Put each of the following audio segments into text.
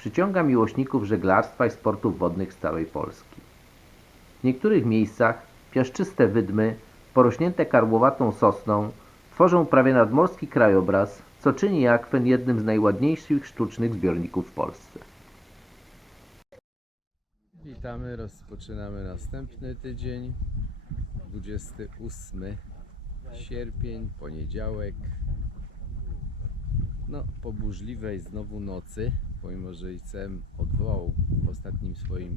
przyciąga miłośników żeglarstwa i sportów wodnych z całej Polski. W niektórych miejscach piaszczyste wydmy, porośnięte karłowatą sosną, tworzą prawie nadmorski krajobraz, co czyni akwen jednym z najładniejszych sztucznych zbiorników w Polsce. Witamy, rozpoczynamy następny tydzień. 28 sierpień, poniedziałek. No, po burzliwej znowu nocy, pomimo że ICM odwołał w ostatnim swoim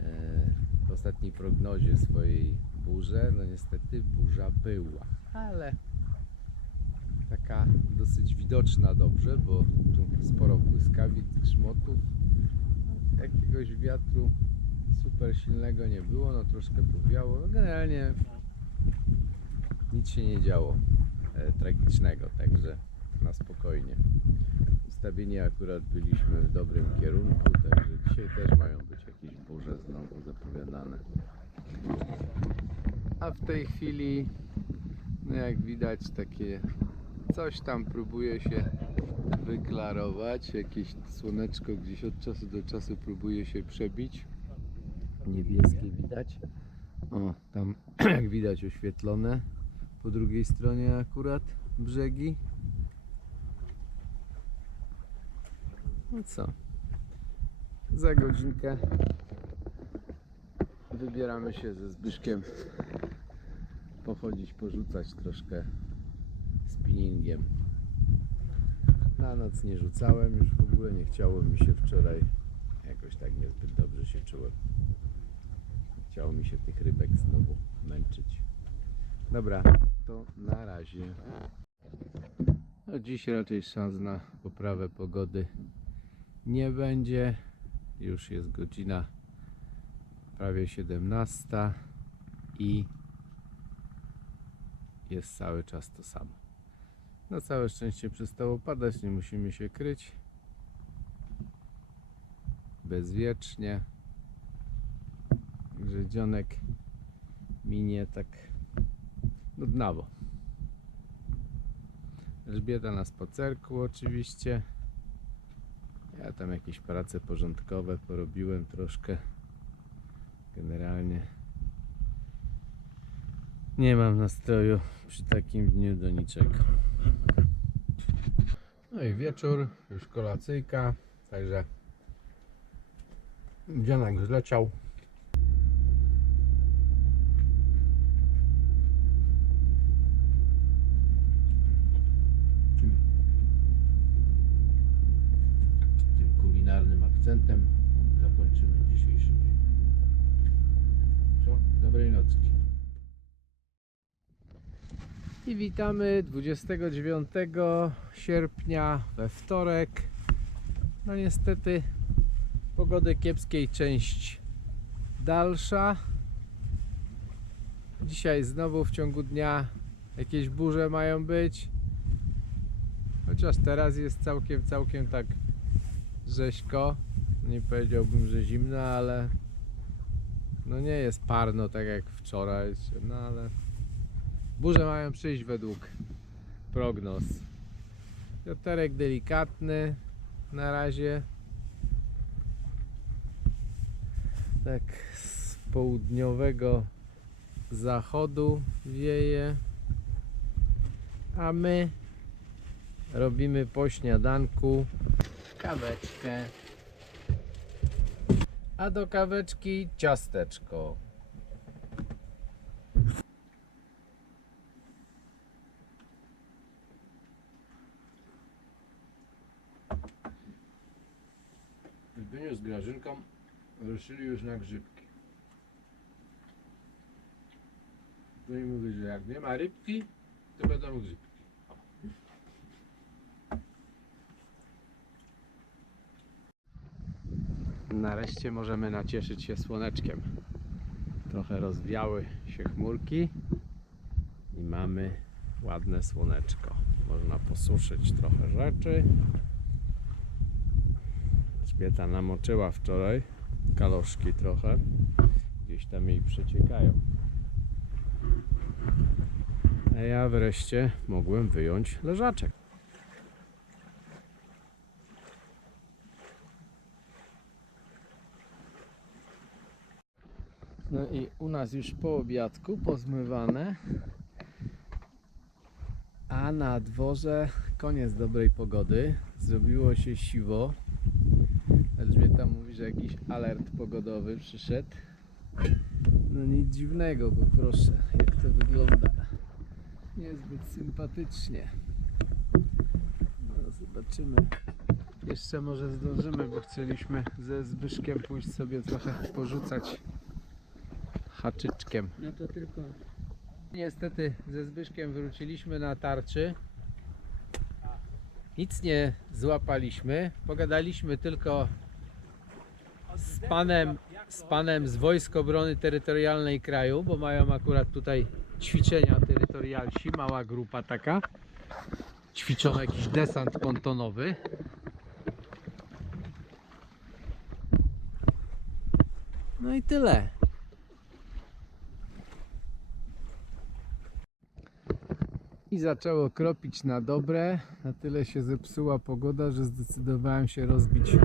e, w ostatniej prognozie swojej burzę, no niestety burza była, ale taka dosyć widoczna dobrze, bo tu sporo błyskawic, grzmotów, jakiegoś wiatru super silnego nie było, no troszkę powiało. No generalnie nic się nie działo e, tragicznego, także na spokojnie. Ustawieni akurat byliśmy w dobrym kierunku, także dzisiaj też mają być jakieś burze znowu zapowiadane. A w tej chwili, no jak widać, takie coś tam próbuje się wyklarować. Jakieś słoneczko gdzieś od czasu do czasu próbuje się przebić. Niebieskie widać. O, tam jak widać oświetlone. Po drugiej stronie akurat brzegi. No co? Za godzinkę wybieramy się ze Zbyszkiem pochodzić, porzucać troszkę spinningiem. Na noc nie rzucałem, już w ogóle nie chciało mi się wczoraj. Jakoś tak niezbyt dobrze się czułem. Chciało mi się tych rybek znowu męczyć. Dobra, to na razie. No dziś raczej szans na poprawę pogody nie będzie. Już jest godzina prawie 17 i jest cały czas to samo. Na całe szczęście przestało padać, nie musimy się kryć. Bezwiecznie. Także dzionek minie tak nudnawo. Elżbieta na spacerku oczywiście. Ja tam jakieś prace porządkowe porobiłem troszkę. Generalnie nie mam nastroju przy takim dniu do niczego. No i wieczór, już kolacyjka, także dzionek zleciał. Tym, tym kulinarnym akcentem zakończymy dzisiejszy dzień. Co? Dobrej nocki. I witamy 29 sierpnia we wtorek. No niestety pogody kiepskiej część dalsza. Dzisiaj znowu w ciągu dnia jakieś burze mają być. Chociaż teraz jest całkiem, całkiem tak rzeźko. Nie powiedziałbym, że zimno, ale no nie jest parno tak jak wczoraj, no ale Burze mają przyjść według prognoz. Pioterek delikatny na razie. Tak z południowego zachodu wieje. A my robimy po śniadanku kaweczkę. A do kaweczki ciasteczko. Zbyniu z Grażynką ruszyli już na grzybki. Zbyniu mówi, że jak nie ma rybki, to będą grzybki. Na nareszcie możemy nacieszyć się słoneczkiem. Trochę rozwiały się chmurki i mamy ładne słoneczko. Można posuszyć trochę rzeczy. Elżbieta namoczyła wczoraj kaloszki trochę. Gdzieś tam jej przeciekają. A ja wreszcie mogłem wyjąć leżaczek. No i u nas już po obiadku pozmywane. A na dworze koniec dobrej pogody. Zrobiło się siwo. Elżbieta mówi, że jakiś alert pogodowy przyszedł. No nic dziwnego, bo proszę, jak to wygląda. Niezbyt sympatycznie. No, zobaczymy. Jeszcze może zdążymy, bo chcieliśmy ze Zbyszkiem pójść sobie trochę porzucać haczyczkiem. No to tylko. Niestety ze Zbyszkiem wróciliśmy na tarczy. Nic nie złapaliśmy. Pogadaliśmy tylko z panem, z panem z Wojsk Obrony Terytorialnej kraju, bo mają akurat tutaj ćwiczenia terytorialsi, mała grupa taka. Ćwiczą jakiś desant pontonowy. No i tyle. I zaczęło kropić na dobre. Na tyle się zepsuła pogoda, że zdecydowałem się rozbić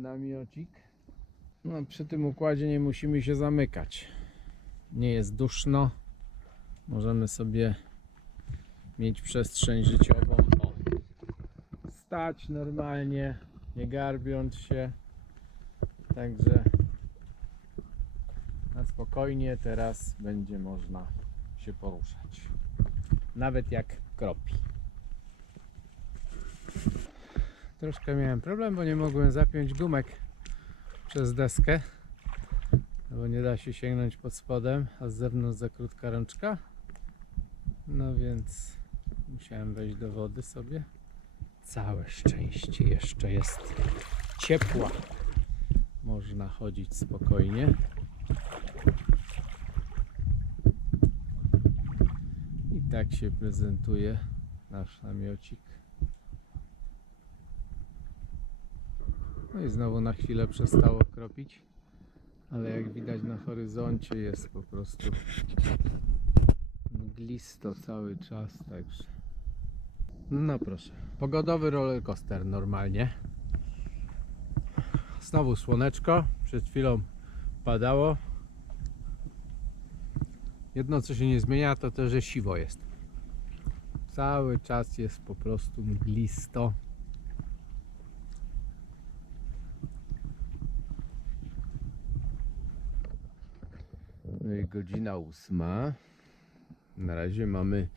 namiocik. No, przy tym układzie nie musimy się zamykać. Nie jest duszno. Możemy sobie mieć przestrzeń życiową. O. Stać normalnie, nie garbiąc się. Także na spokojnie teraz będzie można się poruszać. Nawet jak kropi. Troszkę miałem problem, bo nie mogłem zapiąć gumek przez deskę. Bo nie da się sięgnąć pod spodem, a z zewnątrz za krótka rączka. No więc musiałem wejść do wody sobie. Całe szczęście jeszcze jest ciepła. Można chodzić spokojnie. I tak się prezentuje nasz namiocik. No i znowu na chwilę przestało kropić, ale jak widać na horyzoncie jest po prostu mglisto cały czas, także no proszę. Pogodowy roller coaster normalnie. Znowu słoneczko, przed chwilą padało. Jedno co się nie zmienia to to, że siwo jest. Cały czas jest po prostu mglisto. No i godzina ósma. Na razie mamy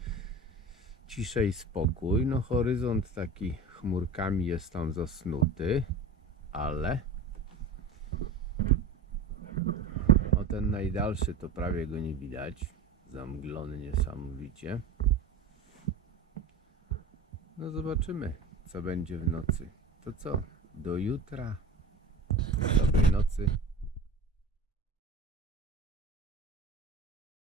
ciszę i spokój. No horyzont taki chmurkami jest tam zasnuty, ale o ten najdalszy to prawie go nie widać. Zamglony niesamowicie. No zobaczymy, co będzie w nocy. To co? Do jutra. Dobrej nocy.